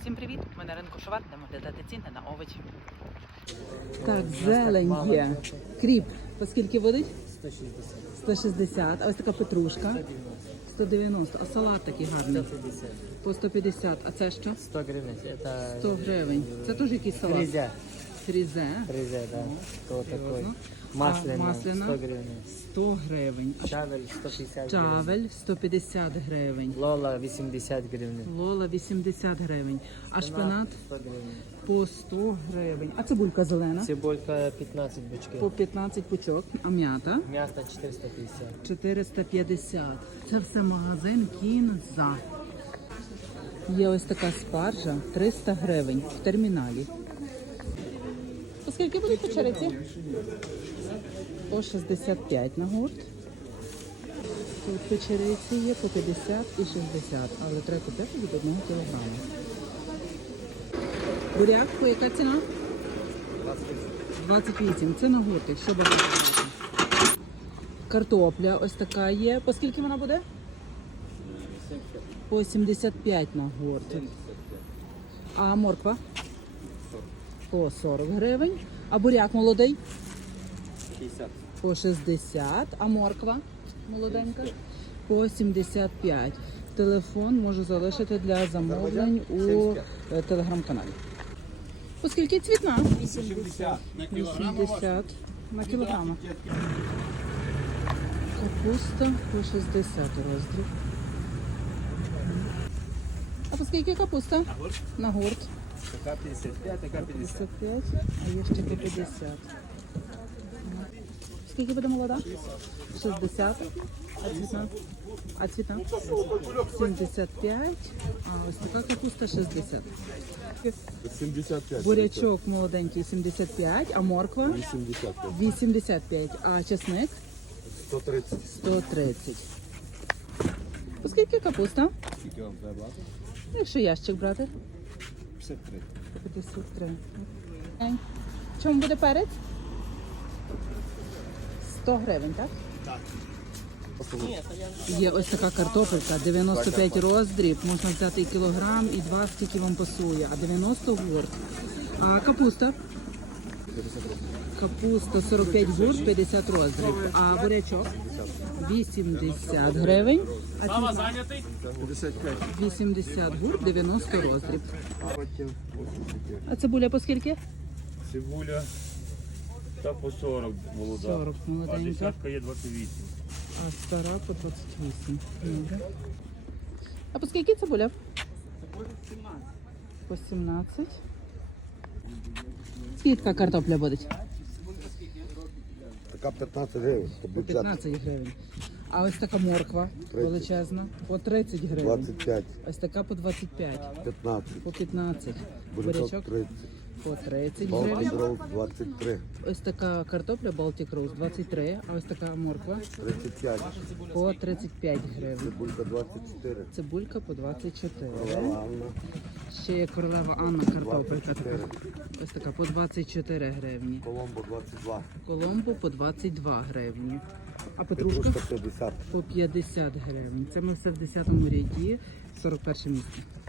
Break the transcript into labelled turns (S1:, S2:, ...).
S1: Всім привіт! Ми на ринку Шовар, будемо глядати ціни на овочі.
S2: Так, зелень є. Кріп, по скільки водить?
S3: 160.
S2: 160. А ось така петрушка? 190. А салат такий гарний?
S3: 150.
S2: По 150. А це що?
S3: 100 гривен. Это
S2: 100 гривень. Це теж якийсь салат?
S3: фрезя.
S2: Фрізе.
S3: Фрезя, да. То такой.
S2: Серйозно?
S3: Масляная.
S2: А масляна?
S3: 100 гривен.
S2: 100 гривень. А
S3: Чавель 150 гривен.
S2: чавель 150 гривень.
S3: Лола 80 гривен.
S2: Лола 80 гривень. А шпинат
S3: 100 гривен.
S2: по 100 гривень. А цибулька зелена?
S3: Цибулька 15 бочки.
S2: По 15 пучок. А м'ята?
S3: Мясо 450.
S2: 450. Це все магазин Кінза. Є ось така спаржа 300 гривень в терміналі. По скільки будуть печериці? По 65 на гурт. Тут печериці є по 50 і 60, але треба купити від 1 кілограма. Буряк, по яка ціна? 28. Це на гурт, якщо багато. Картопля ось така є. По скільки вона буде? По 75 на гурт. А морква? По 40 гривень. А буряк молодий?
S3: 50.
S2: По 60. А морква молоденька? По 75. Телефон можу залишити для замовлень у телеграм-каналі. По скільки цвітна? 80 на кілограма. Капуста по 60 роздріб. А по скільки капуста? На гурт.
S3: Така 55, така 50.
S2: 55, а є ще по 50. Скільки буде молода? 60. А цвітна? А цвітна? 75. А ось така капуста 60.
S4: 75.
S2: Бурячок молоденький 75, а морква?
S4: 85.
S2: 85. А чесник?
S4: 130.
S2: 130. По скільки капуста?
S4: Скільки вам треба?
S2: Якщо ящик брати?
S4: 53.
S2: 53. Чому буде перець? 100 гривень, так? Так. Є ось така картопелька, 95 роздріб, можна взяти і кілограм, і 2, скільки вам пасує, а 90 гурт. А капуста? Капуста 45 гурт, 50 роздріб. А бурячок? 80 гривень. А цвітна?
S4: 55.
S2: 80 гурт, 90 роздріб. А цибуля по скільки?
S5: Цибуля та по 40 молода.
S2: 40
S5: А
S2: молоденька.
S5: десятка є 28.
S2: А стара по 28. Добре. А по скільки цибуля? По 17. Скільки така картопля буде?
S4: Така 15 гривень.
S2: По 15 гривень. А ось така морква
S4: 30.
S2: величезна. По 30 гривень.
S4: 25.
S2: Ось така по 25.
S4: 15.
S2: По 15.
S4: Бурячок
S2: Бурячок
S4: 30.
S2: по 30
S4: Балкон
S2: гривень.
S4: дров 23.
S2: Ось така картопля Baltic Rose 23. А ось така морква
S4: 35.
S2: по 35 гривень.
S4: Цибулька 24.
S2: Цибулька по 24.
S4: Королева Анна.
S2: Ще є королева Анна картопелька.
S4: 24.
S2: Ось така по 24 гривні.
S4: Коломбо 22.
S2: Коломбо по 22 гривні. А петрушка
S4: Петрушка 50.
S2: по 50 гривень. Це ми все в 10-му ряді, 41 місце.